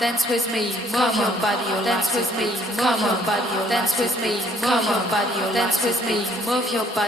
dance with me, move your body, dance with me, move your body, dance with me, move your body, dance with me, move your body.